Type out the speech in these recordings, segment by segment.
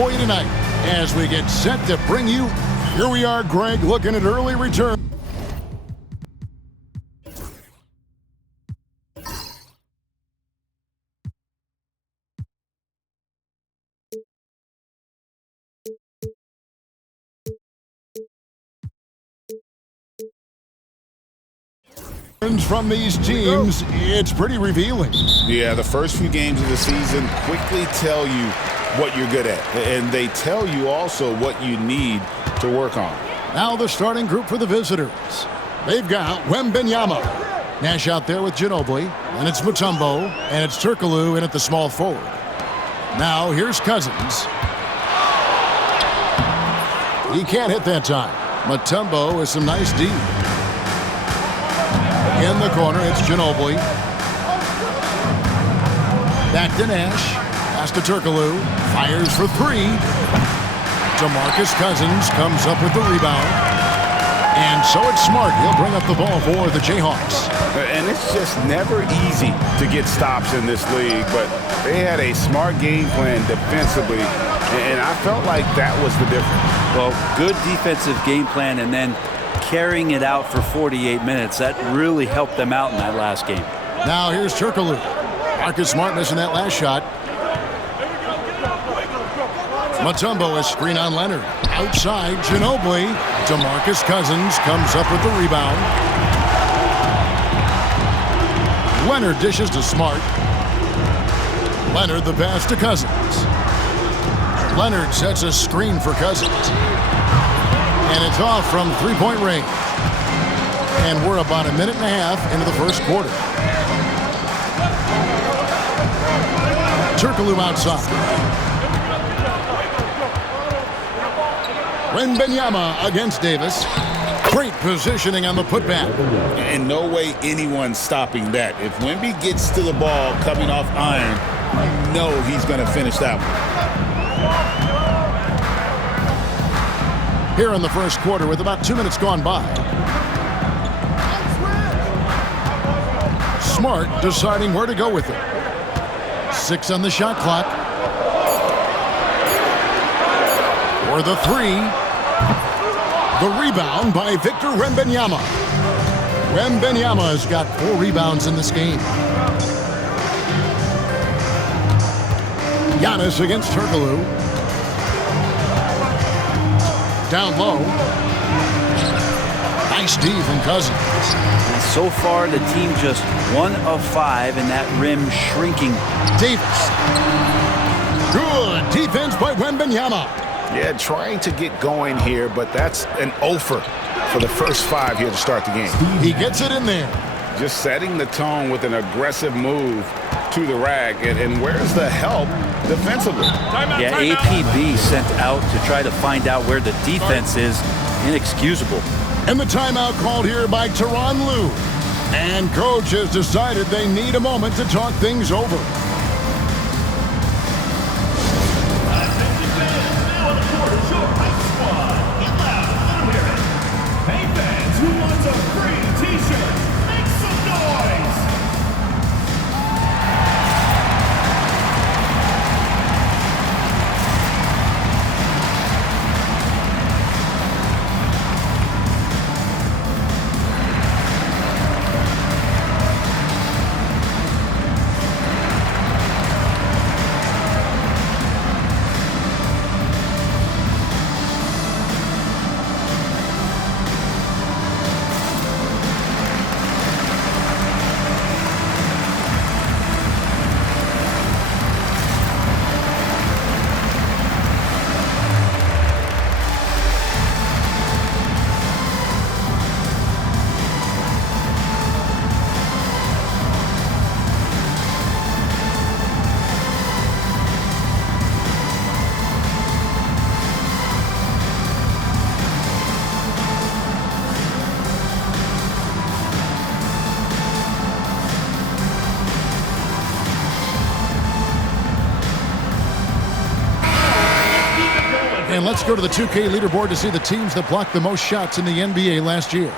for you tonight as we get set to bring you. Here we are, Greg, looking at early return. From these teams, it's pretty revealing. Yeah, the first few games of the season quickly tell you what you're good at, and they tell you also what you need to work on. Now the starting group for the visitors. They've got Wembenyama. Nash out there with Ginobili, and it's Mutombo, and it's Turkoglu in at the small forward. Now here's Cousins. He can't hit that time. Mutombo with some nice D. In the corner, it's Ginobili. Back to Nash. Pass to Turkoglu. Fires for three. DeMarcus Cousins comes up with the rebound. And so it's Smart. He'll bring up the ball for the Jayhawks. And it's just never easy to get stops in this league, but they had a smart game plan defensively, and I felt like that was the difference. Well, good defensive game plan, and then carrying it out for 48 minutes. That really helped them out in that last game. Now here's Turkoglu. Marcus Smart missing that last shot. Mutombo is screen on Leonard. Outside, Ginobili. DeMarcus Cousins comes up with the rebound. Leonard dishes to Smart. Leonard the pass to Cousins. Leonard sets a screen for Cousins. And it's off from three-point range. And we're about a minute and a half into the first quarter. Turkoglu outside. Wembenyama against Davis. Great positioning on the putback. And no way anyone's stopping that. If Wemby gets to the ball coming off iron, you know he's going to finish that one. Here in the first quarter with about 2 minutes gone by. Smart deciding where to go with it. 6 on the shot clock. For the three. The rebound by Victor Wembanyama. Wembanyama has got 4 rebounds in this game. Giannis against Turkoglu. Down low. Nice D from Cousins. And so far, the team just 1 of 5 in that rim shrinking. Davis. Good defense by Wembanyama. Yeah, trying to get going here, but that's an offer for the first 5 here to start the game. He gets it in there. Just setting the tone with an aggressive move to the rack. And where's the help defensively? Yeah, APB sent out to try to find out where the defense is. Inexcusable. And the timeout called here by Tyronn Lue. And coach has decided they need a moment to talk things over. And let's go to the 2K leaderboard to see the teams that blocked the most shots in the NBA last year.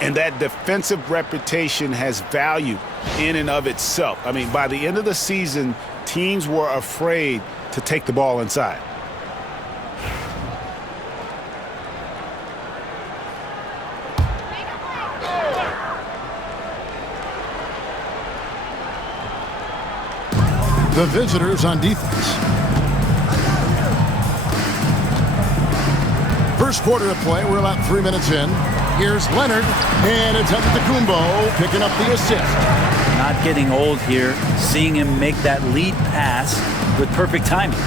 And that defensive reputation has value in and of itself. I mean, by the end of the season, teams were afraid to take the ball inside. the visitors on defense. First quarter of play, we're about 3 minutes in. Here's Leonard, and it's Antetokounmpo picking up the assist. Not getting old here, seeing him make that lead pass with perfect timing.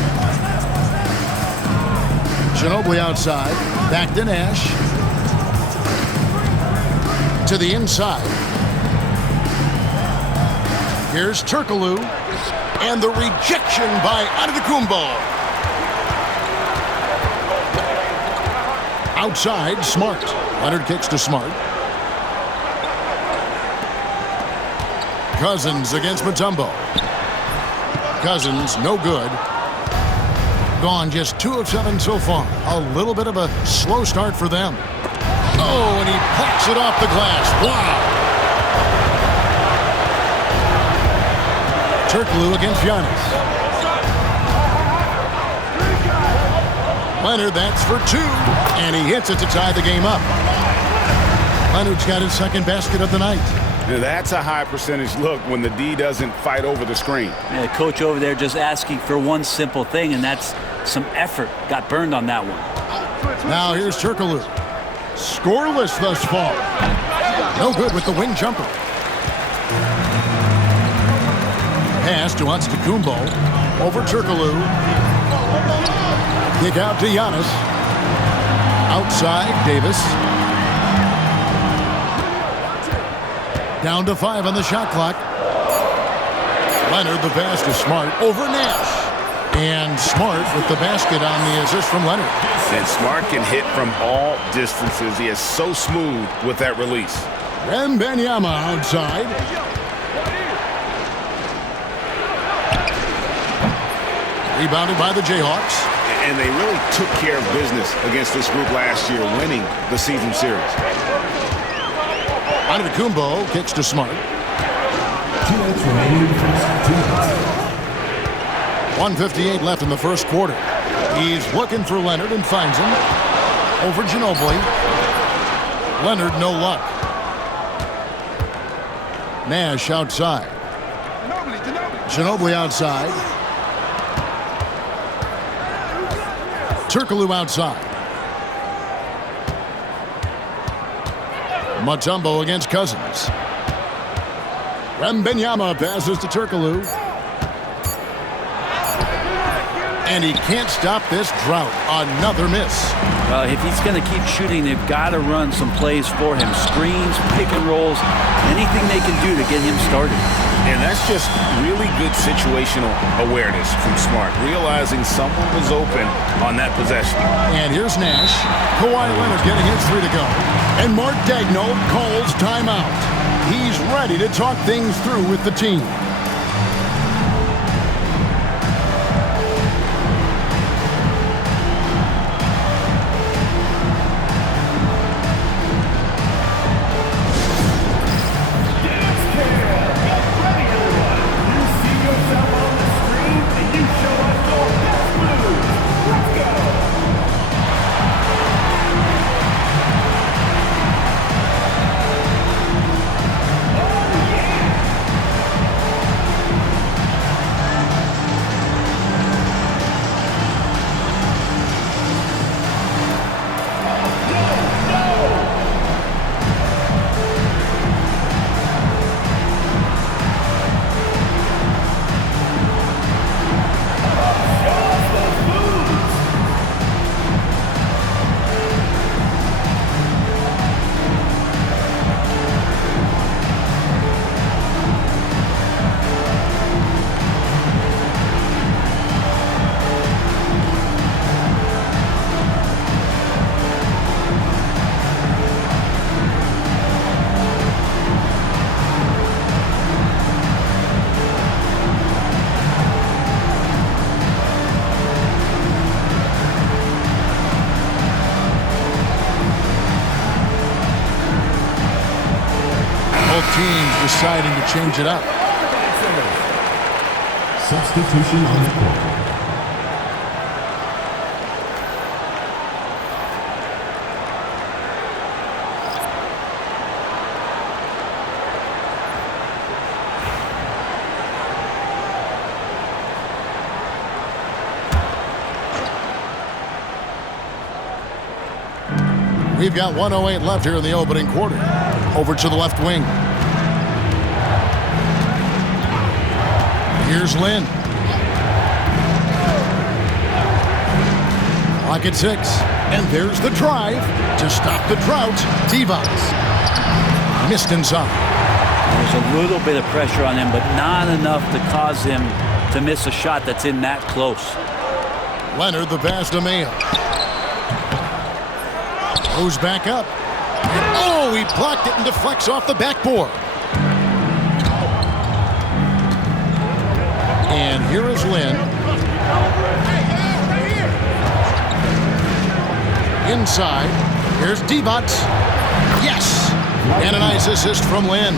Ginobili outside, back to Nash. To the inside. Here's Turkoglu, and the rejection by Antetokounmpo. Outside, Smart. Leonard kicks to Smart. Cousins against Mutombo. Cousins, no good. Gone just 2 of 7 so far. A little bit of a slow start for them. Oh, and he plucks it off the glass. Wow. Turkoglu against Giannis. Leonard, that's for 2, and he hits it to tie the game up. Leonard's got his second basket of the night. Now that's a high percentage look when the D doesn't fight over the screen. Yeah, the coach over there just asking for one simple thing, and that's some effort. Got burned on that one. Now here's Turkoglu. Scoreless thus far. No good with the wing jumper. Pass to Antetokounmpo. Over Turkoglu. Kick out to Giannis. Outside, Davis. Down to 5 on the shot clock. Leonard, the pass to Smart. Over Nash. And Smart with the basket on the assist from Leonard. And Smart can hit from all distances. He is so smooth with that release. Wembanyama outside. Rebounded by the Jayhawks. And they really took care of business against this group last year, winning the season series. Antetokounmpo kicks to Smart. 2 minutes remaining. 2 minutes. 1:58 left in the first quarter. He's looking for Leonard and finds him. Over Ginobili. Leonard, no luck. Nash outside. Ginobili outside. Turkoglu outside. Mutombo against Cousins. Wembanyama passes to Turkoglu. And he can't stop this drought. Another miss. Well, if he's going to keep shooting, they've got to run some plays for him. Screens, pick and rolls, anything they can do to get him started. And that's just really good situational awareness from Smart, realizing someone was open on that possession. And here's Nash. Kawhi Leonard getting his 3 to go. And Mark Daigneault calls timeout. He's ready to talk things through with the team. Teams deciding to change it up. Substitution on the court. We've got 1:08 left here in the opening quarter. Over to the left wing. Here's Lynn. Clock at 6. And there's the drive to stop the drought. Divac. Missed inside. There's a little bit of pressure on him, but not enough to cause him to miss a shot that's in that close. Leonard, the pass to Mayo. Goes back up. Oh, he blocked it and deflects off the backboard. And here is Lynn. Inside. Here's Divac. Yes! And a nice assist from Lynn.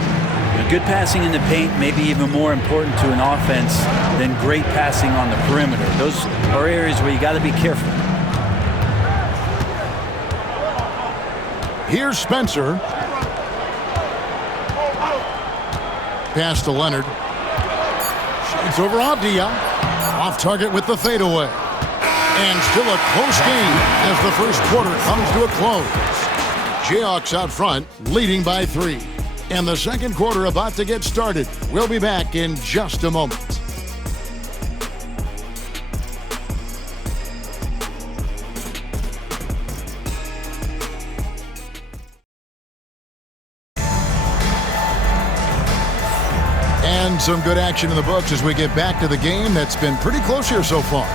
Good passing in the paint may be even more important to an offense than great passing on the perimeter. Those are areas where you got to be careful. Here's Spencer. Pass to Leonard. Shoots over Avdia. Off target with the fadeaway. And still a close game as the first quarter comes to a close. Jayhawks out front, leading by 3. And the second quarter about to get started. We'll be back in just a moment. And some good action in the books as we get back to the game that's been pretty close here so far.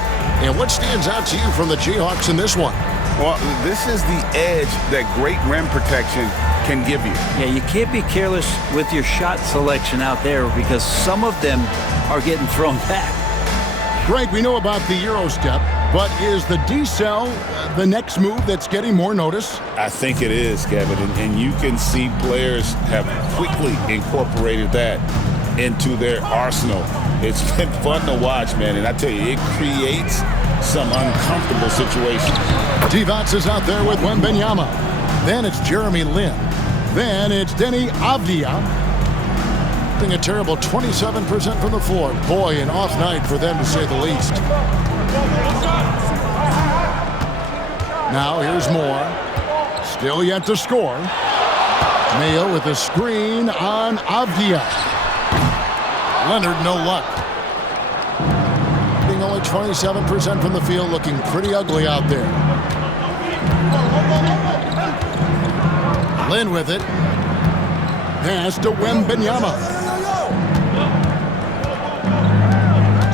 And what stands out to you from the Jayhawks in this one? Well, this is the edge that great rim protection can give you. Yeah, you can't be careless with your shot selection out there because some of them are getting thrown back. Greg, we know about the Euro step, but is the D-cell the next move that's getting more notice? I think it is, Kevin, and you can see players have quickly incorporated that into their arsenal. It's been fun to watch, man, and I tell you, it creates some uncomfortable situations. Divac is out there with Wembanyama. Then it's Jeremy Lin. Then it's Denny Avdia. Being a terrible 27% from the floor. Boy, an off night for them to say the least. Now here's Moore. Still yet to score. Mayo with a screen on Avdia. Leonard, no luck. Being only 27% from the field, looking pretty ugly out there. Lynn with it. Pass to Wembanyama.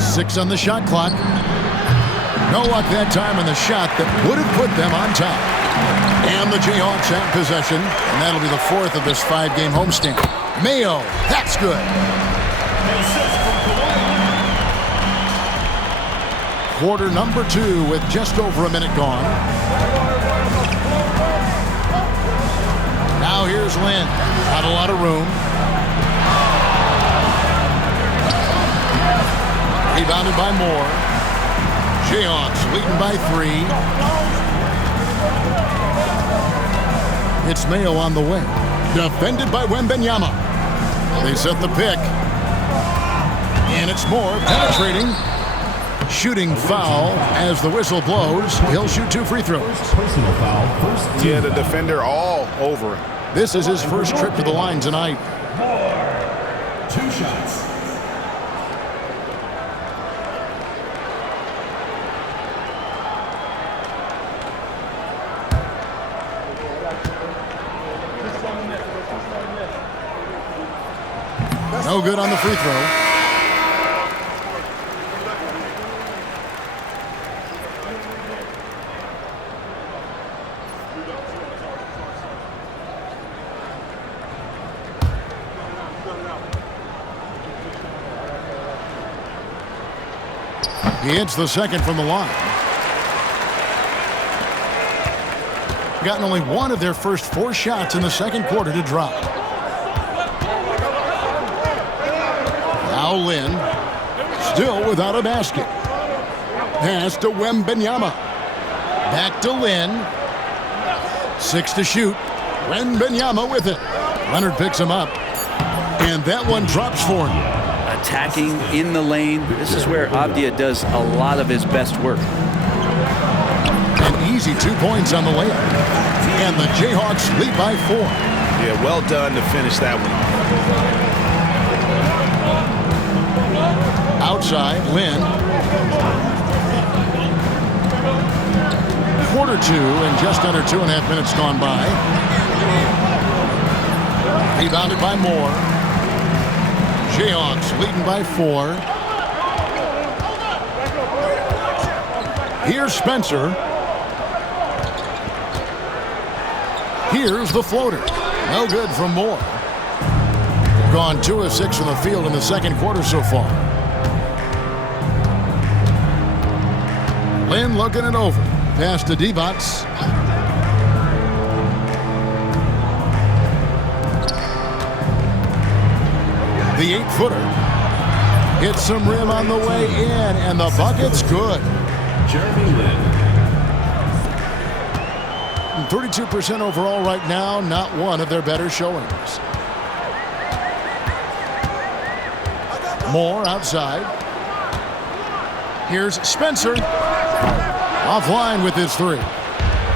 6 on the shot clock. No luck that time in the shot that would have put them on top. And the Jayhawks have possession, and that'll be the 4th of this 5-game homestand. Mayo, that's good. Quarter number 2 with just over a minute gone. Now here's Lynn. Not a lot of room. Rebounded by Moore. Jayhawks leading by 3. It's Mayo on the wing. Defended by Wembanyama. They set the pick. And it's Moore penetrating. Shooting foul as the whistle blows. He'll shoot 2 free throws. Personal foul, first team. Yeah, the defender all over him. This is his first trip to the line tonight. 2 shots. No good on the free throw. He hits the second from the line. Gotten only 1 of their first 4 shots in the second quarter to drop. Now Lynn, still without a basket. Pass to Wembanyama. Back to Lynn. 6 to shoot. Wembanyama with it. Leonard picks him up. And that one drops for him. Attacking in the lane. This is where Avdia does a lot of his best work. An easy easy 2 points on the layup. And the Jayhawks lead by 4. Yeah, well done to finish that one off. Outside, Lynn. Quarter 2 and just under 2.5 minutes gone by. Rebounded by Moore. Jayhawks leading by 4. Here's Spencer. Here's the floater. No good from Moore. Gone 2 of 6 from the field in the second quarter so far. Lynn looking it over. Pass to Divac. The 8-footer. Hits some rim on the way in, and the bucket's good. Jeremy Lin. 32% overall right now, not one of their better showings. Moore outside. Here's Spencer. Offline with his 3.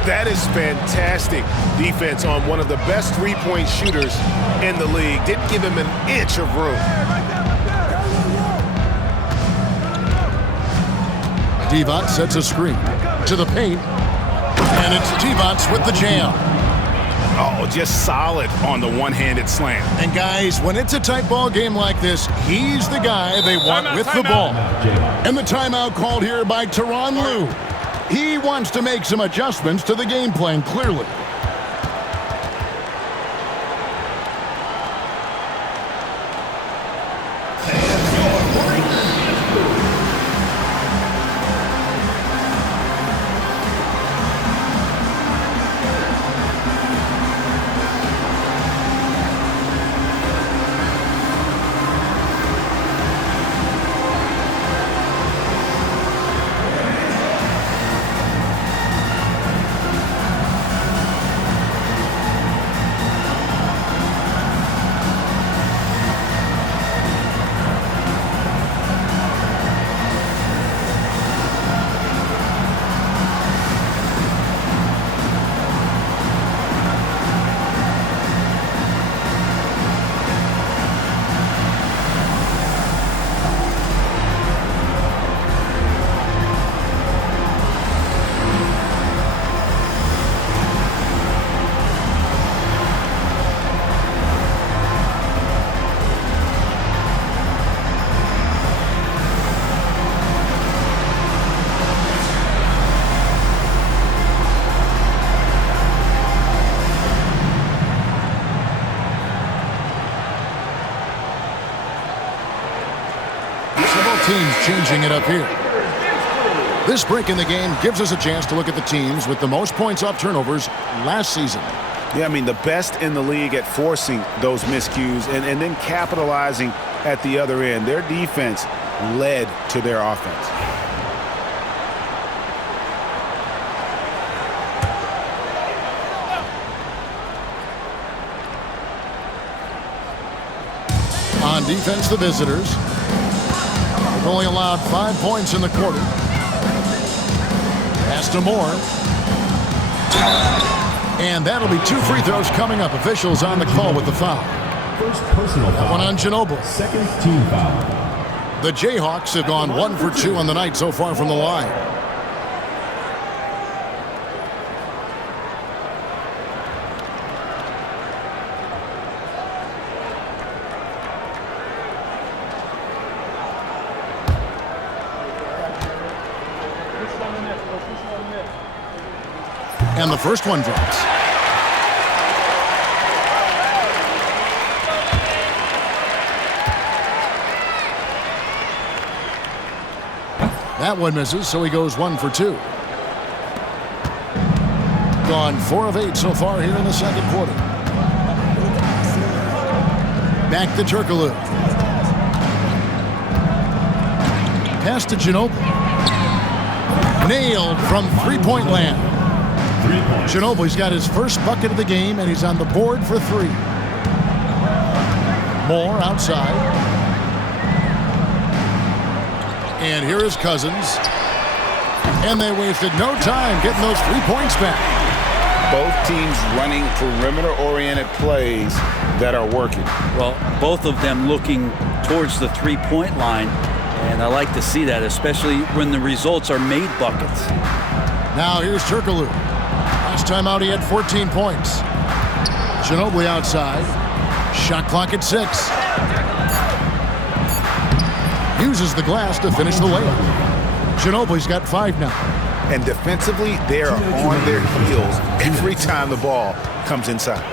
That is fantastic defense on one of the best three-point shooters in the league. Didn't give him an inch of room. Divac sets a screen to the paint, and it's Divac with the jam. Oh, just solid on the one-handed slam. And guys, when it's a tight ball game like this, he's the guy they want with the ball. And the timeout called here by Tyronn Lue. He wants to make some adjustments to the game plan, clearly. Teams changing it up here. This break in the game gives us a chance to look at the teams with the most points off turnovers last season. Yeah, I mean, the best in the league at forcing those miscues and then capitalizing at the other end. Their defense led to their offense. On defense, the visitors. They've only allowed 5 points in the quarter. Pass to Moore. And that'll be 2 free throws coming up. Officials on the call with the foul. First personal foul. One on Ginobili. Second team foul. The Jayhawks have gone 1 for 2 on the night so far from the line. And the first one drops. That one misses, so he goes 1 for 2. Gone 4 of 8 so far here in the second quarter. Back to Turkoglu. Pass to Ginobili. Nailed from three-point land. Ginobili's got his first bucket of the game, and he's on the board for 3. Moore outside. And here is Cousins. And they wasted no time getting those 3 points back. Both teams running perimeter-oriented plays that are working. Well, both of them looking towards the three-point line, and I like to see that, especially when the results are made buckets. Now here's Turkoglu. Last time out he had 14 points. Ginobili outside. Shot clock at 6. Uses the glass to finish the layup. Ginobili's got 5 now. And defensively, they are on their heels every time the ball comes inside.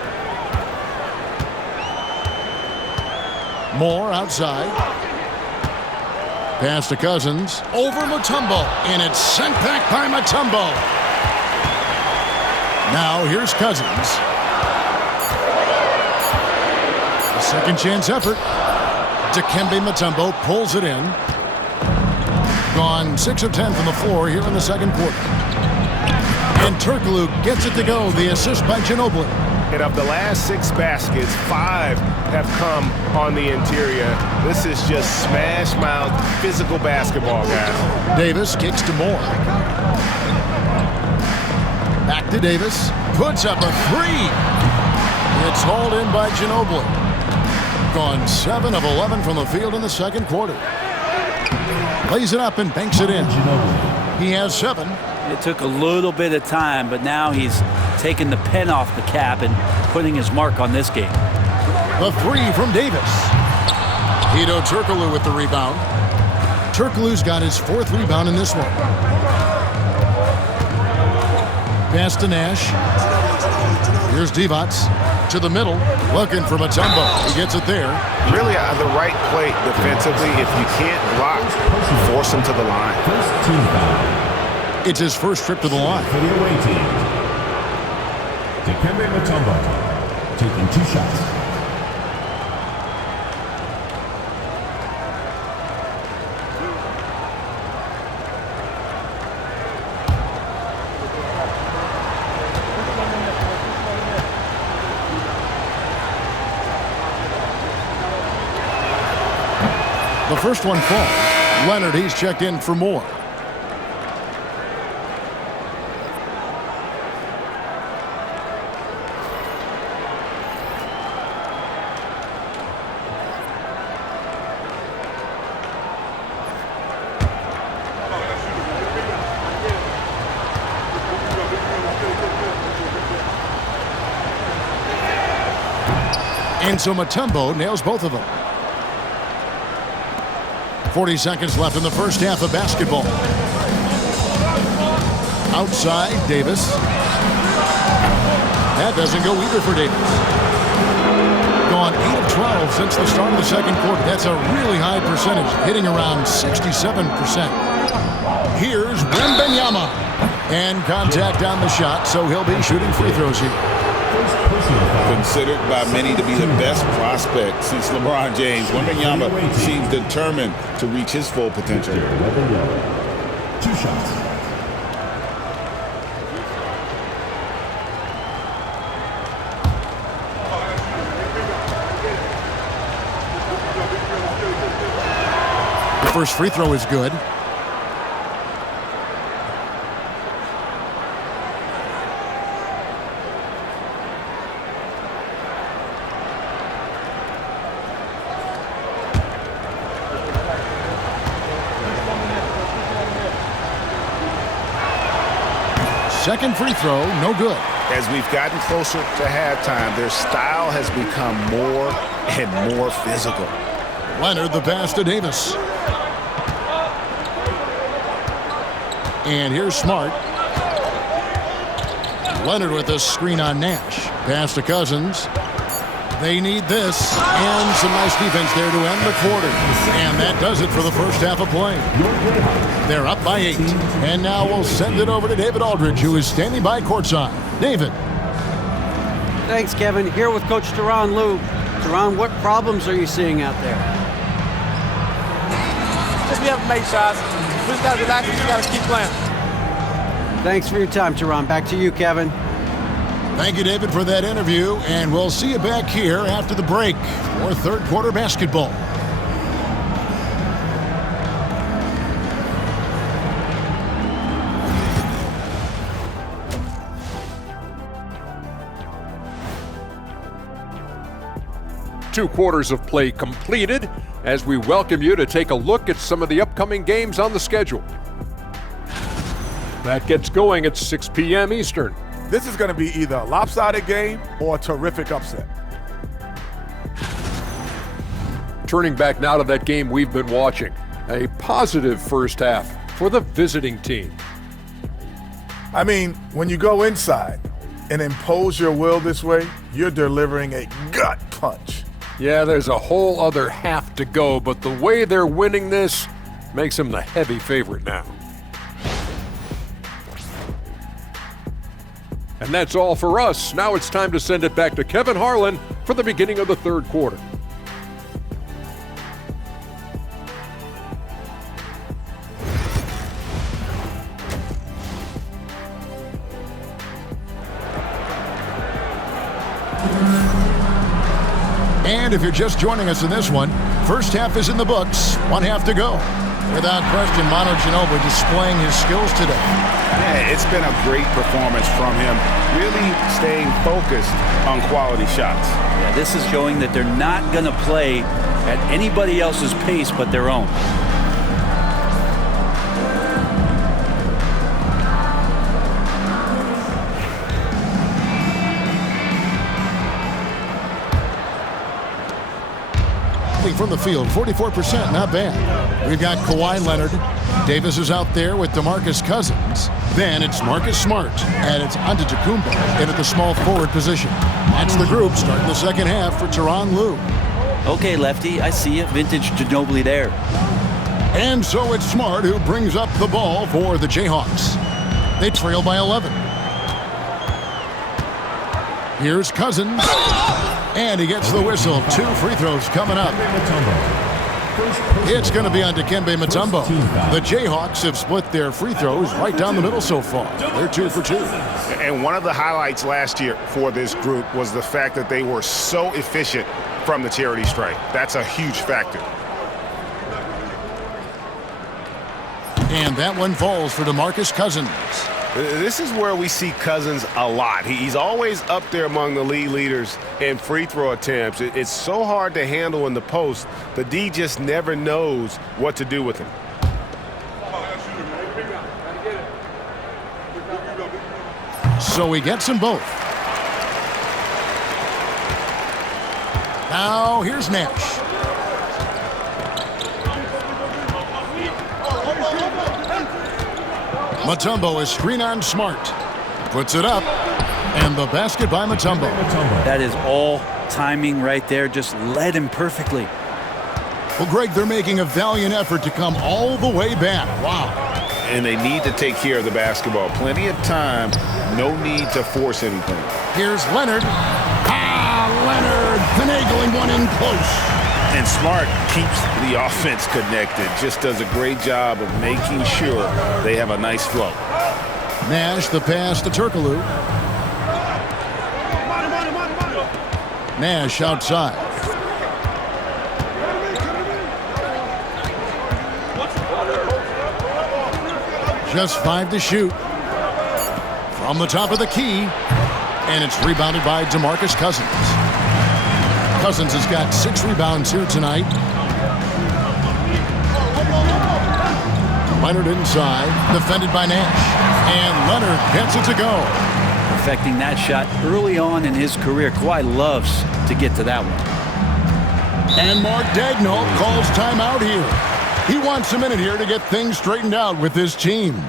Moore outside. Pass to Cousins. Over Mutombo. And it's sent back by Mutombo. Now here's Cousins. A second chance effort. Dikembe Mutombo pulls it in. Gone 6 of 10 from the floor here in the second quarter. And Turkoglu gets it to go. The assist by Ginobili. And of the last 6 baskets, 5 have come on the interior. This is just smash-mouth physical basketball, guys. Davis kicks to Moore. Back to Davis. Puts up a 3. It's hauled in by Ginobili. Gone 7 of 11 from the field in the second quarter. Lays it up and banks it in. He has 7. It took a little bit of time, but now he's taking the pen off the cap and putting his mark on this game. The 3 from Davis. Hedo Turkoglu with the rebound. Turkoglu's got his 4th rebound in this one. Pass to Nash. Here's Divac to the middle, looking for Mutombo. He gets it there. Really the right play defensively. If you can't block, force him to the line. First team foul. It's his first trip to the line. For the away team. Dikembe Mutombo taking 2 shots. The first one falls. Leonard, he's checked in for more. And so Mutombo nails both of them. 40 seconds left in the first half of basketball. Outside, Davis. That doesn't go either for Davis. Gone 8 of 12 since the start of the second quarter. That's a really high percentage, hitting around 67%. Here's Wembanyama. And contact on the shot, so he'll be shooting free throws here. Considered by many to be the best prospect since LeBron James, Wembanyama seems determined to reach his full potential. 2 shots. The first free throw is good. Second free throw, no good. As we've gotten closer to halftime, their style has become more and more physical. Leonard, the pass to Davis. And here's Smart. Leonard with a screen on Nash. Pass to Cousins. They need this. And some nice defense there to end the quarter. And that does it for the first half of play. They're up by 8. And now we'll send it over to David Aldridge, who is standing by courtside. David. Thanks, Kevin. Here with Coach Tyronn Lue. Tyronn, what problems are you seeing out there? Just be able to make shots. We just got to relax. We just got to keep playing. Thanks for your time, Tyronn. Back to you, Kevin. Thank you, David, for that interview. And we'll see you back here after the break for third quarter basketball. 2 quarters of play completed as we welcome you to take a look at some of the upcoming games on the schedule. That gets going at 6 p.m. Eastern. This is going to be either a lopsided game or a terrific upset. Turning back now to that game we've been watching. A positive first half for the visiting team. I mean, when you go inside and impose your will this way, you're delivering a gut punch. Yeah, there's a whole other half to go, but the way they're winning this makes them the heavy favorite now. And that's all for us. Now it's time to send it back to Kevin Harlan for the beginning of the third quarter. And if you're just joining us in this one, first half is in the books, 1 half to go. Without question, Manu Ginobili displaying his skills today. Yeah, it's been a great performance from him, really staying focused on quality shots. Yeah, this is showing that they're not going to play at anybody else's pace but their own. From the field, 44%, not bad. We've got Kawhi Leonard. Davis is out there with DeMarcus Cousins. Then it's Marcus Smart, and it's Antetokounmpo in at the small forward position. That's the group starting the second half for Tyronn Lue. Okay, Lefty, I see you. Vintage Ginobili there. And so it's Smart who brings up the ball for the Jayhawks. They trail by 11. Here's Cousins. And he gets the whistle. 2 free throws coming up. It's going to be on Dikembe Mutombo. The Jayhawks have split their free throws right down the middle so far. They're 2 for 2. And one of the highlights last year for this group was the fact that they were so efficient from the charity stripe. That's a huge factor. And that one falls for DeMarcus Cousins. This is where we see Cousins a lot. He's always up there among the league leaders in free throw attempts. It's so hard to handle in the post. The D just never knows what to do with him. So he gets them both. Now here's Nash. Mutombo is screen on Smart. Puts it up. And the basket by Mutombo. That is all timing right there. Just led him perfectly. Well, Greg, they're making a valiant effort to come all the way back. Wow. And they need to take care of the basketball. Plenty of time. No need to force anything. Here's Leonard. Leonard finagling one in close. And Smart keeps the offense connected. Just does a great job of making sure they have a nice flow. Nash the pass to Turkoglu. Nash outside. Just 5 to shoot. From the top of the key. And it's rebounded by DeMarcus Cousins. Cousins has got 6 rebounds here tonight. Leonard inside, defended by Nash. And Leonard gets it to go. Perfecting that shot early on in his career. Kawhi loves to get to that one. And Mark Daigneault calls timeout here. He wants a minute here to get things straightened out with his team.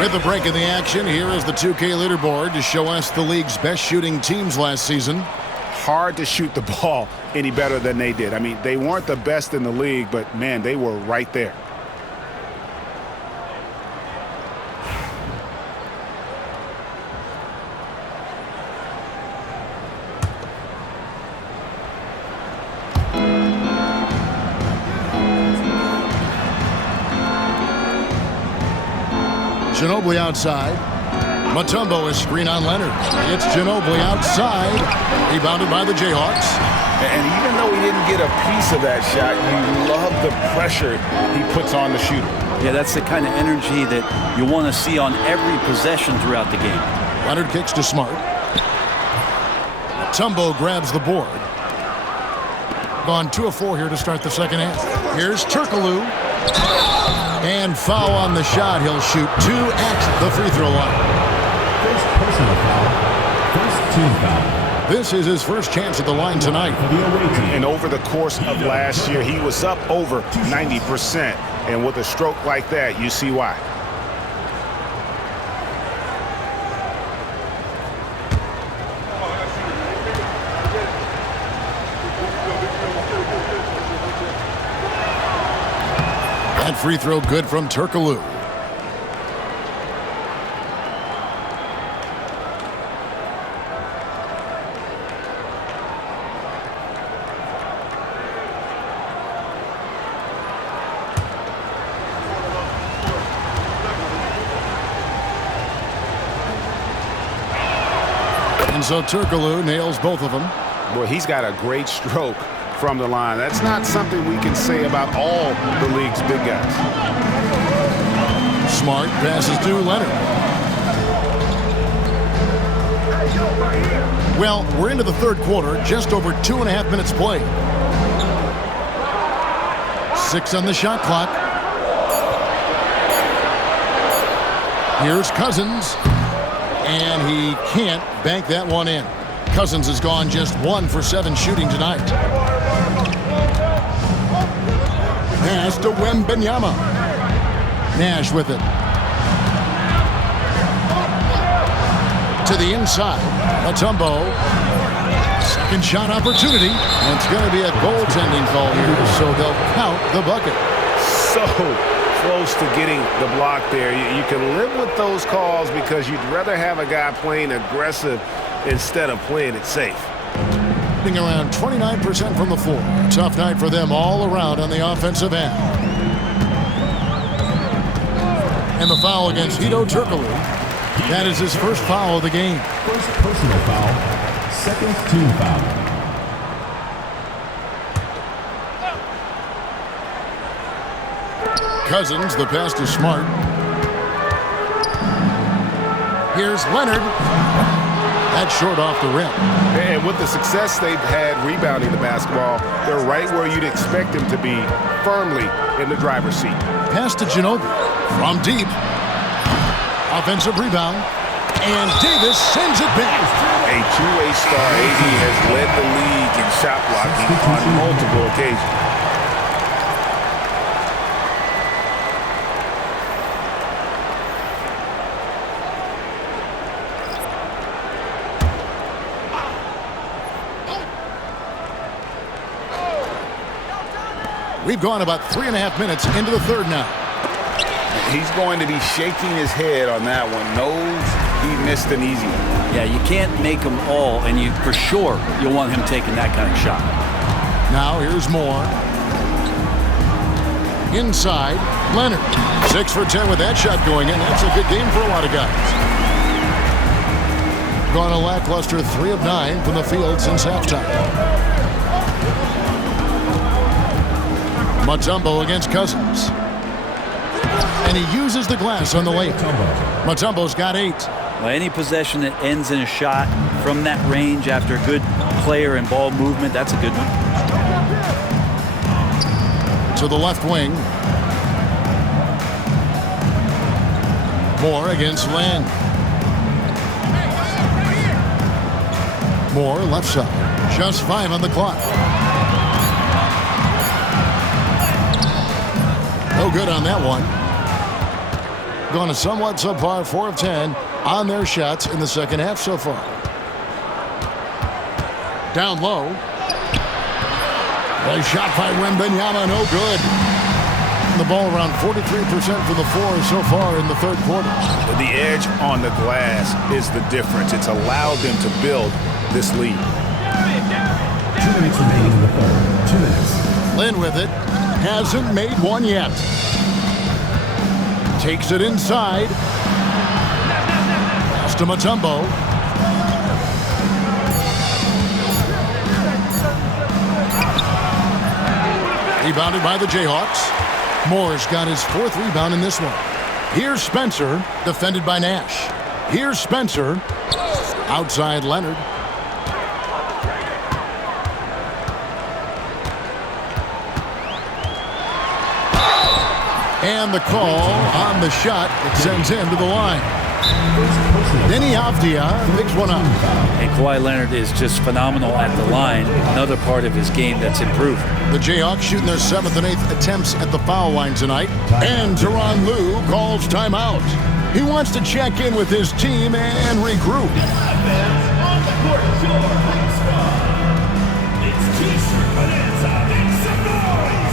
With the break in the action, here is the 2K leaderboard to show us the league's best shooting teams last season. Hard to shoot the ball any better than they did. I mean, they weren't the best in the league, but, man, they were right there. Ginobili outside. Mutombo is screen on Leonard. It's Ginobili outside. Rebounded by the Jayhawks. And even though he didn't get a piece of that shot, you love the pressure he puts on the shooter. Yeah, that's the kind of energy that you want to see on every possession throughout the game. Leonard kicks to Smart. Mutombo grabs the board. Gone 2 of 4 here to start the second half. Here's Turkoglu. And foul on the shot. He'll shoot 2 at the free throw line. First personal foul. First team foul. This is his first chance at the line tonight. And over the course of last year, he was up over 90%. And with a stroke like that, you see why. That free throw good from Turkoglu. And so Turkoglu nails both of them. Boy, he's got a great stroke from the line. That's not something we can say about all the league's big guys. Smart passes to Leonard. Well, we're into the third quarter, just over 2.5 minutes played. 6 on the shot clock. Here's Cousins. And he can't bank that one in. Cousins has gone just 1 for 7 shooting tonight. Pass to Wembanyama. Nash with it. To the inside. Mutombo. Second shot opportunity. And it's going to be a goaltending call here, so they'll count the bucket. So close to getting the block there. You can live with those calls because you'd rather have a guy playing aggressive instead of playing it safe. Around 29% from the floor. Tough night for them all around on the offensive end. And the foul against Hedo Turkoglu. That is his first foul of the game. First personal foul. Second team foul. Cousins, the pass to Smart. Here's Leonard. That's short off the rim. And with the success they've had rebounding the basketball, they're right where you'd expect them to be, firmly in the driver's seat. Pass to Ginobili from deep. Offensive rebound. And Davis sends it back. A two-way star, AD has led the league in shot blocking on multiple occasions. We've gone about 3.5 minutes into the third now. He's going to be shaking his head on that one. Knows he missed an easy one. Yeah, you can't make them all, and you for sure you'll want him taking that kind of shot. Now here's Moore. Inside, Leonard. 6 for 10 with that shot going in. That's a good game for a lot of guys. Gone a lackluster 3 of 9 from the field since halftime. Mutombo against Cousins. And he uses the glass on the layup. Mutombo's got 8. Well, any possession that ends in a shot from that range after a good player and ball movement, that's a good one. To the left wing. Moore against Land. Moore left side. Just 5 on the clock. No good on that one. gone a somewhat subpar 4 of 10 on their shots in the second half so far. Down low. A shot by Wembanyama, no good. The ball around 43% from the floor so far in the third quarter. The edge on the glass is the difference. It's allowed them to build this lead. 2 minutes remaining in the third. 2 minutes. Lynn with it. Hasn't made one yet. Takes it inside. Pass to Mutombo. Rebounded by the Jayhawks. Moore's got his 4th rebound in this one. Here's Spencer, defended by Nash. Here's Spencer. Outside Leonard. And the call on the shot that sends him to the line. Denny Avdia picks one up. And Kawhi Leonard is just phenomenal at the line. Another part of his game that's improved. The Jayhawks shooting their 7th and 8th attempts at the foul line tonight. And Tyronn Lue calls timeout. He wants to check in with his team and regroup. On the court, your squad. It's T-shirt Bonanza. Make some noise.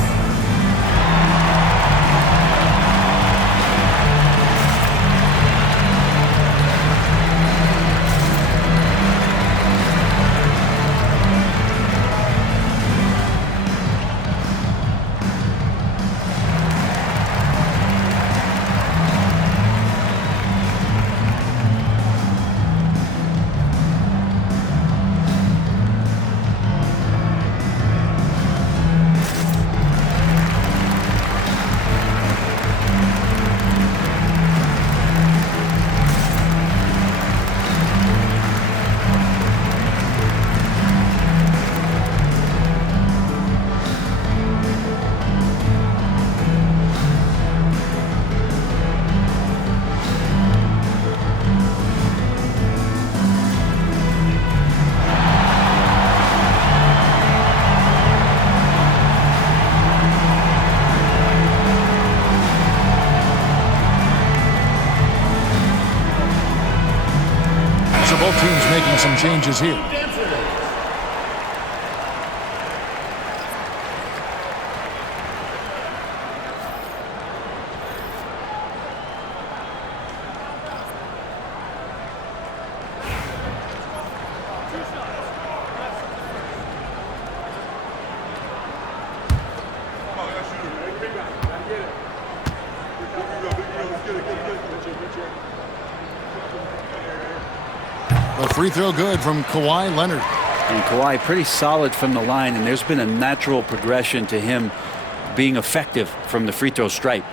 Both teams making some changes here. The free throw good from Kawhi Leonard. And Kawhi pretty solid from the line, and there's been a natural progression to him being effective from the free throw stripe.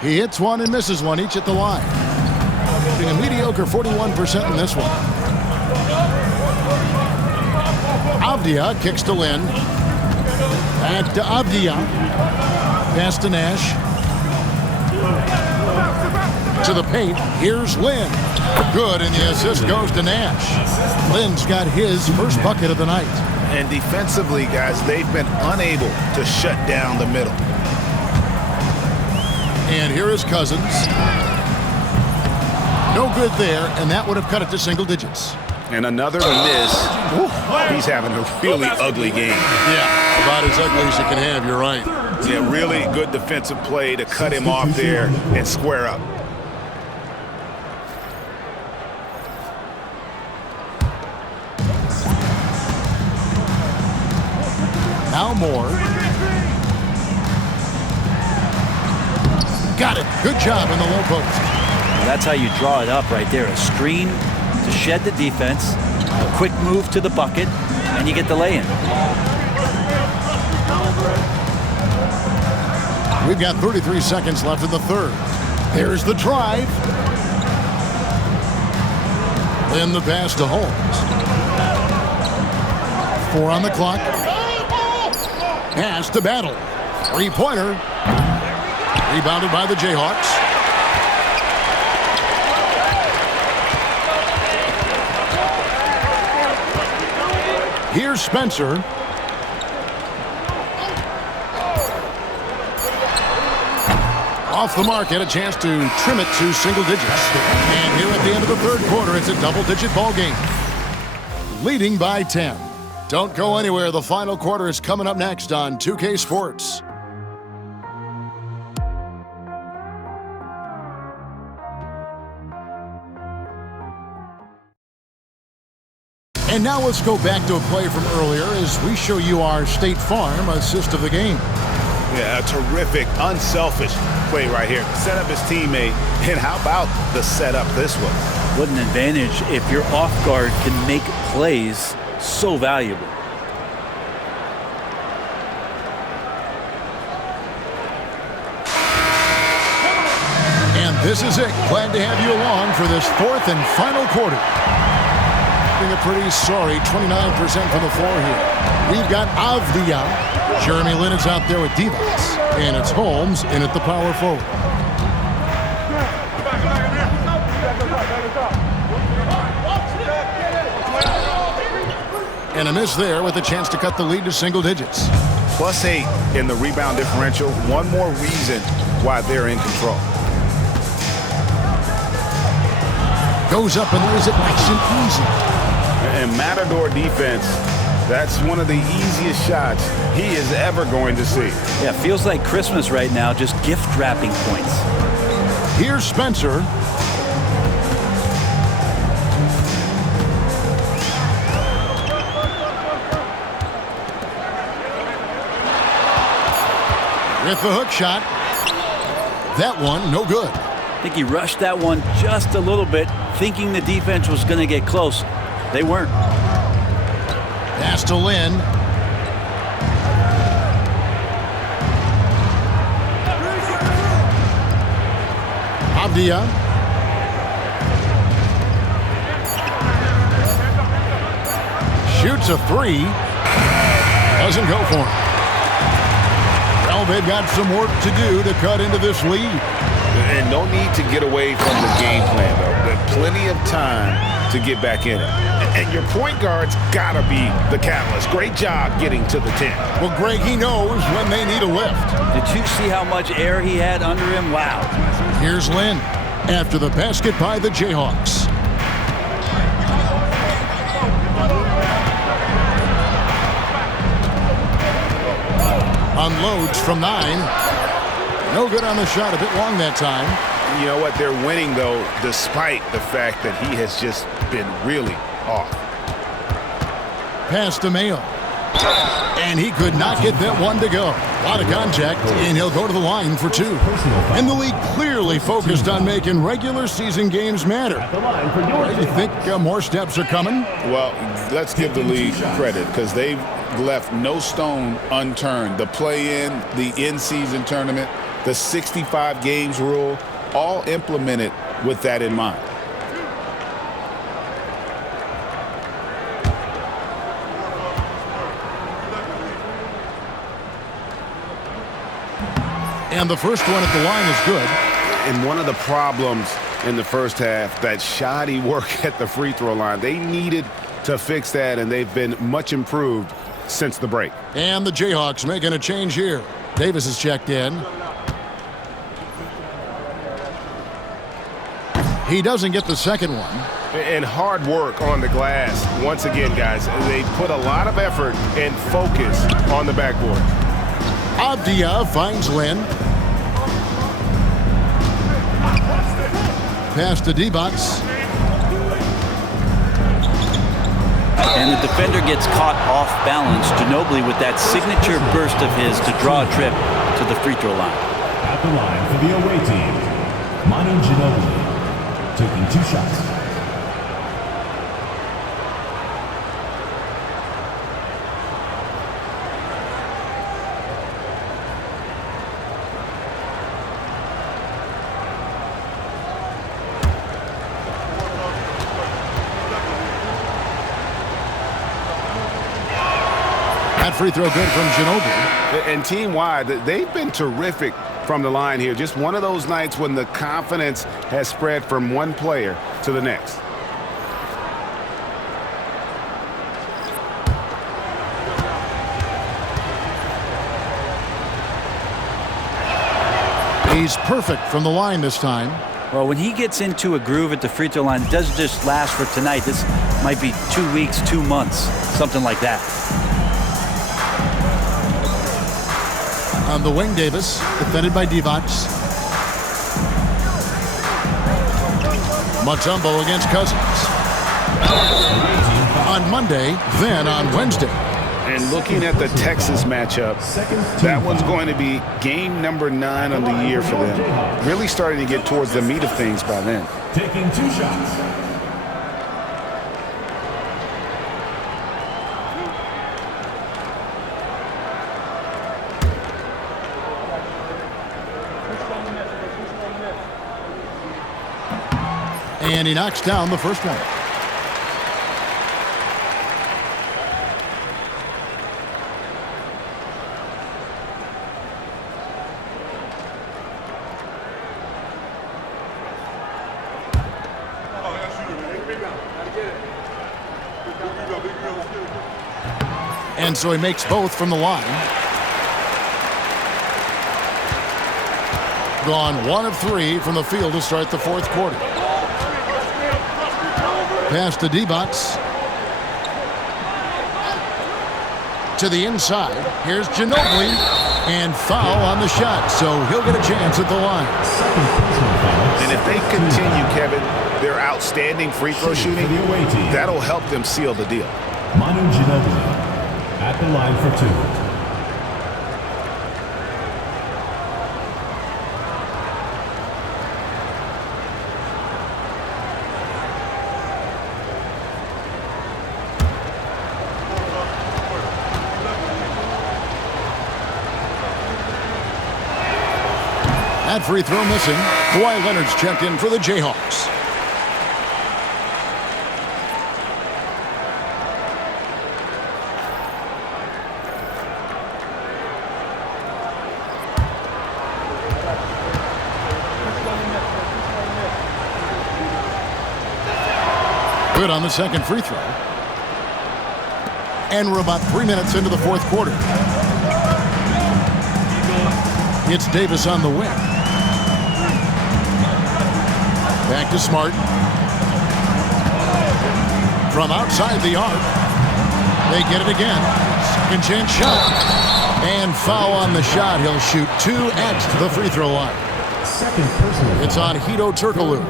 He hits one and misses one, each at the line. Shooting a mediocre 41% in this one. Avdia kicks to Lynn. Back to Avdia. Pass to Nash. To the paint. Here's Lynn. Good, and the assist goes to Nash. Lynn's got his first bucket of the night. And defensively, guys, they've been unable to shut down the middle. And here is Cousins. No good there, and that would have cut it to single digits. And another to miss. He's having a really ugly game. Yeah, about as ugly as you can have, you're right. Yeah, really good defensive play to cut him off there and square up. Now Moore. Got it. Good job in the low post. That's how you draw it up right there. A screen to shed the defense, a quick move to the bucket, and you get the lay-in. We've got 33 seconds left in the third. Here's the drive. Then the pass to Holmes. 4 on the clock. Pass to Battle. Three-pointer. Rebounded by the Jayhawks. Here's Spencer. Off the mark, had a chance to trim it to single digits. And here at the end of the third quarter, it's a double-digit ball game. Leading by 10. Don't go anywhere. The final quarter is coming up next on 2K Sports. And now let's go back to a play from earlier as we show you our State Farm assist of the game. Yeah, a terrific, unselfish play right here. Set up his teammate, and how about the setup this way? What an advantage if your off guard can make plays so valuable. And this is it. Glad to have you along for this fourth and final quarter. A pretty sorry 29% from the floor here. We've got Avdia. Jeremy Lin is out there with Divas. And it's Holmes in at the power forward. And a miss there with a chance to cut the lead to single digits. +8 in the rebound differential. One more reason why they're in control. Goes up and lays it nice and easy. And Matador defense, that's one of the easiest shots he is ever going to see. Yeah, feels like Christmas right now, just gift wrapping points. Here's Spencer. With the hook shot. That one, no good. I think he rushed that one just a little bit, thinking the defense was going to get close. They weren't. Pass to Lin. Avdia. Shoots a three. Doesn't go for it. Well, they've got some work to do to cut into this lead. And no need to get away from the game plan, though. There's plenty of time to get back in it. And your point guard's got to be the catalyst. Great job getting to the 10. Well, Greg, he knows when they need a lift. Did you see how much air he had under him? Wow. Here's Lin after the basket by the Jayhawks. Unloads from 9. No good on the shot, a bit long that time. You know what? They're winning, though, despite the fact that he has just been really off. Pass to Mayo. And he could not get that one to go. A lot of contact, and he'll go to the line for 2. And the league clearly focused on making regular season games matter. Do you think more steps are coming? Well, let's give the league credit because they've left no stone unturned. The play-in, the in-season tournament, the 65 games rule, all implemented with that in mind. And the first one at the line is good. And one of the problems in the first half, that shoddy work at the free throw line. They needed to fix that, and they've been much improved since the break. And the Jayhawks making a change here. Davis is checked in. He doesn't get the second one. And hard work on the glass. Once again, guys, they put a lot of effort and focus on the backboard. Avdia finds Lin. Pass to D-Box. And the defender gets caught off balance. Ginobili with that signature burst of his to draw a trip to the free throw line. At the line for the away team, Manu Ginobili taking 2 shots. Free throw good from Ginobili. And team-wide, they've been terrific from the line here. Just one of those nights when the confidence has spread from one player to the next. He's perfect from the line this time. Well, when he gets into a groove at the free throw line, it doesn't just last for tonight. This might be 2 weeks, 2 months, something like that. On the wing, Davis, defended by Divac. Mutombo against Cousins. On Monday, then on Wednesday. And looking at the Texas matchup, that one's going to be game number 9 on the year for them. Really starting to get towards the meat of things by then. Taking 2 shots. And he knocks down the first one. And so he makes both from the line. Gone 1 of 3 from the field to start the fourth quarter. Pass to Divac. To the inside. Here's Ginobili. And foul on the shot. So he'll get a chance at the line. And if they continue, Kevin, their outstanding free throw shooting, that'll help them seal the deal. Manu Ginobili at the line for 2. That free throw missing. Kawhi Leonard's checked in for the Jayhawks. Good on the second free throw. And we're about 3 minutes into the fourth quarter. It's Davis on the wing. Back to Smart. From outside the arc. They get it again. Second chance shot. And foul on the shot. He'll shoot 2 at the free throw line. It's on Hedo Turkoglu.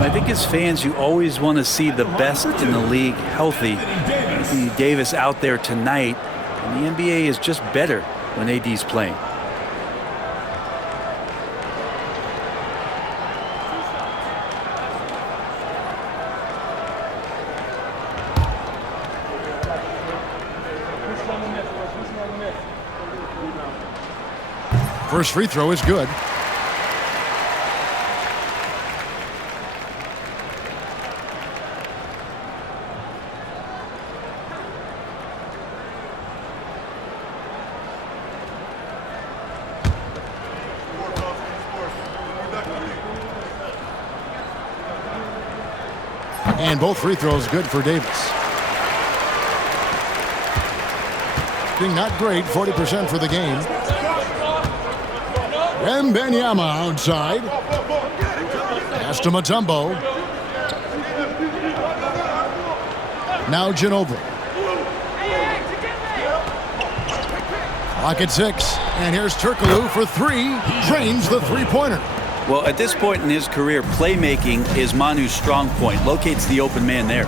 I think as fans, you always want to see the best in the league healthy. I see Davis out there tonight, and the NBA is just better when AD's playing. First free throw is good. And both free throws good for Davis. Being not great, 40% for the game. And Benyama outside. Pass to Mutombo. Now Ginobili. Clock at 6. And here's Turkoglu for 3. Drains the three-pointer. Well, at this point in his career, playmaking is Manu's strong point. Locates the open man there.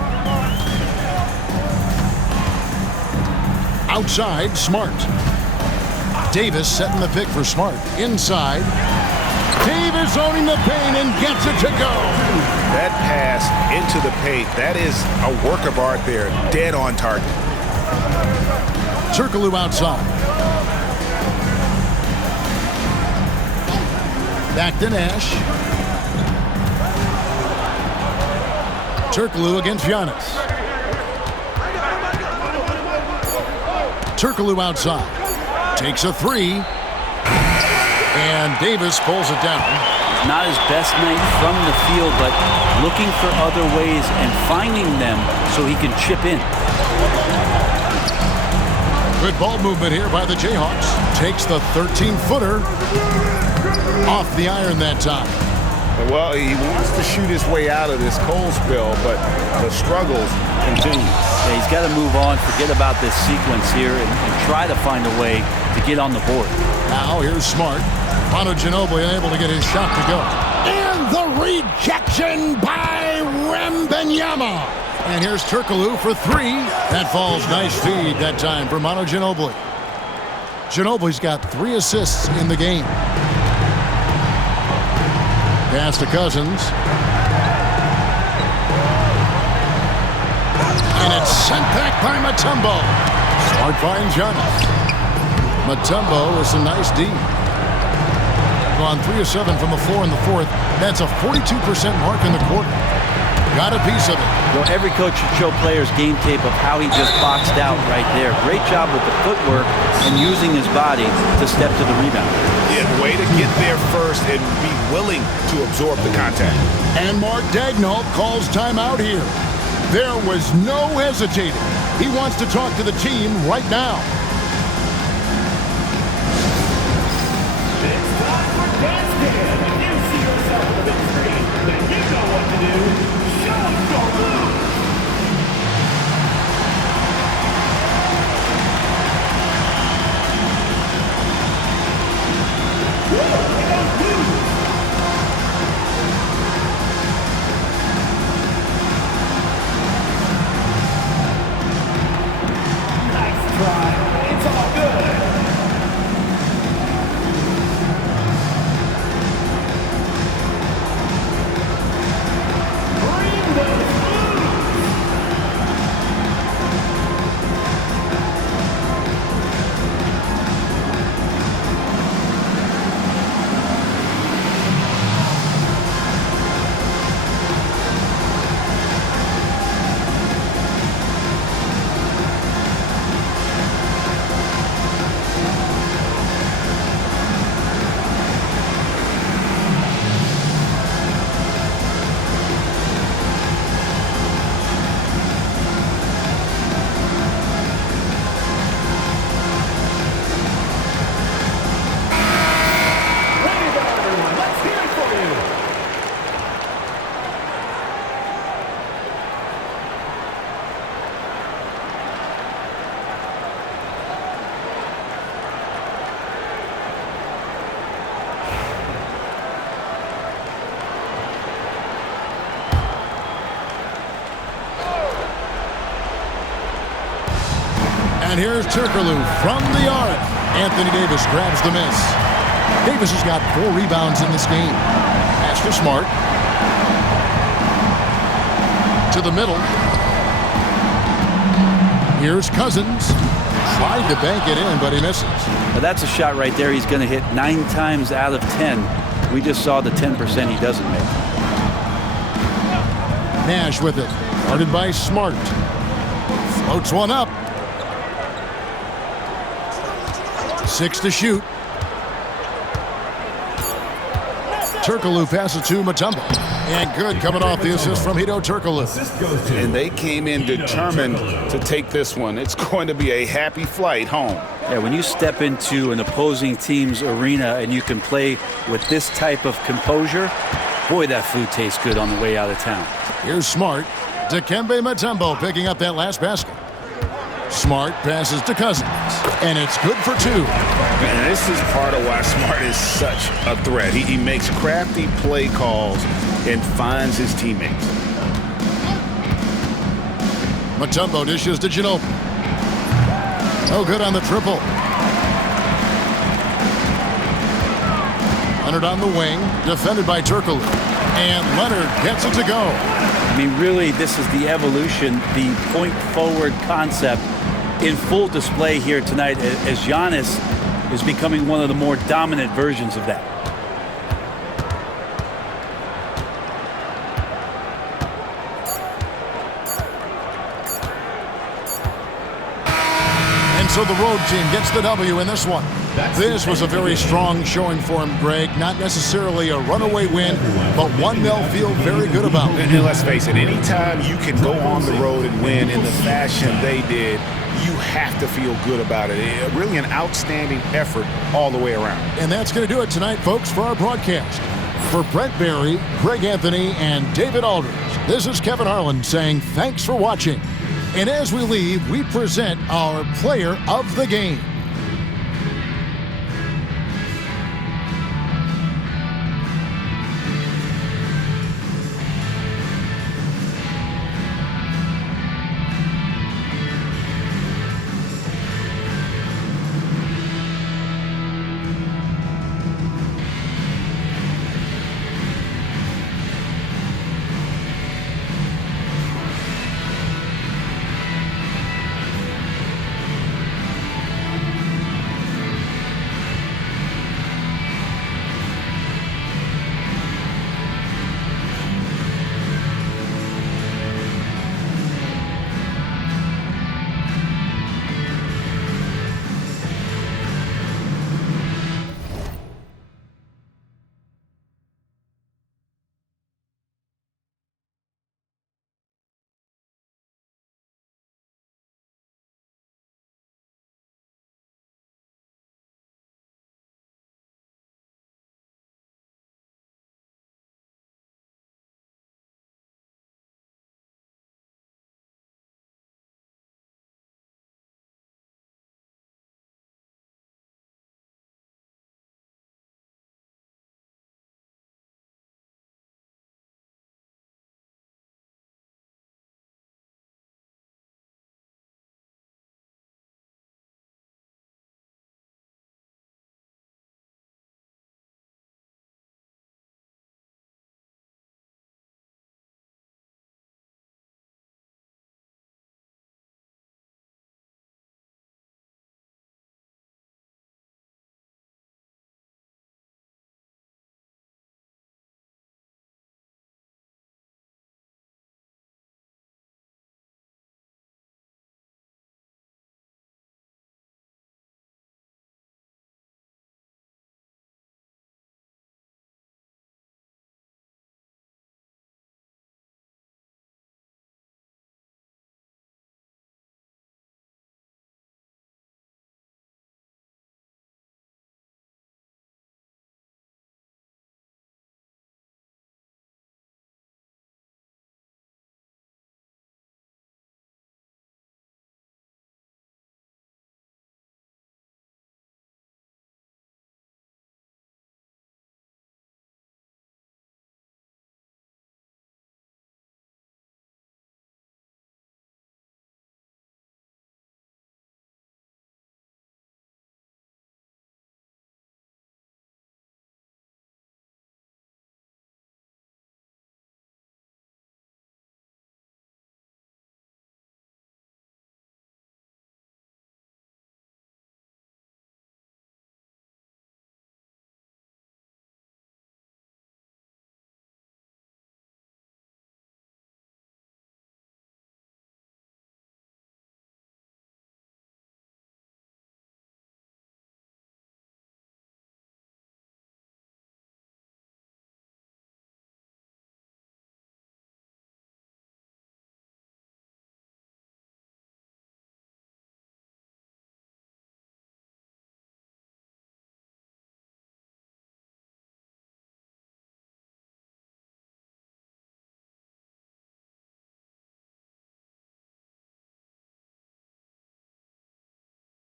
Outside, Smart. Davis setting the pick for Smart. Inside. Davis owning the paint and gets it to go. That pass into the paint, that is a work of art there. Dead on target. Turkoglu outside. Back to Nash. Turkoglu against Giannis. Turkoglu outside. Takes a 3. And Davis pulls it down. Not his best night from the field, but looking for other ways and finding them so he can chip in. Good ball movement here by the Jayhawks. Takes the 13-footer off the iron that time. Well, he wants to shoot his way out of this cold spell, but the struggles continue. Yeah, he's got to move on, forget about this sequence here, and try to find a way to get on the board. Now here's Smart. Manu Ginobili unable to get his shot to go. And the rejection by Wembanyama. And here's Turkoglu for three. That falls. Nice feed that time for Manu Ginobili. Ginobili's got 3 assists in the game. Pass to Cousins. And it's sent back by Mutombo. Smart finds Giannis. Mutombo with some nice D. On 3 of 7 from the floor in the fourth. That's a 42% mark in the quarter. Got a piece of it. Well, every coach should show players game tape of how he just boxed out right there. Great job with the footwork and using his body to step to the rebound. Yeah, way to get there first and be willing to absorb the contact. And Mark Daigneault calls timeout here. There was no hesitating. He wants to talk to the team right now. It's time for Dance Jam. If you see yourself on the big screen, then you know what to do. Show them your moves. Nice try. It's all good. Bring those moves. Ready to go, everyone. Let's hear it for you. And here's Turkoglu from the arc. Anthony Davis grabs the miss. Davis has got 4 rebounds in this game. Pass to Smart. To the middle. Here's Cousins. Tried to bank it in, but he misses. Now that's a shot right there he's going to hit 9 times out of 10. We just saw the 10% he doesn't make. Nash with it. Guarded by Smart. Floats one up. 6 to shoot. Turkoglu passes to Mutombo. And good coming off the assist from Hedo Turkoglu. And they came in determined to take this one. It's going to be a happy flight home. Yeah, when you step into an opposing team's arena and you can play with this type of composure, boy, that food tastes good on the way out of town. Here's Smart. Dikembe Mutombo picking up that last basket. Smart passes to Cousins. And it's good for 2. And this is part of why Smart is such a threat. He makes crafty play calls and finds his teammates. Mutombo dishes to Ginobili. No good on the triple. Leonard on the wing, defended by Turkoglu. And Leonard gets it to go. I mean, really, this is the evolution, the point-forward concept in full display here tonight as Giannis is becoming one of the more dominant versions of that. And so the road team gets the W in this one. This was a very strong showing for him, Greg. Not necessarily a runaway win, but one they'll feel very good about. And let's face it, anytime you can go on the road and win in the fashion they did, you have to feel good about it. Really an outstanding effort all the way around. And that's going to do it tonight, folks, for our broadcast. For Brent Barry, Greg Anthony, and David Aldridge, this is Kevin Harlan saying thanks for watching. And as we leave, we present our player of the game.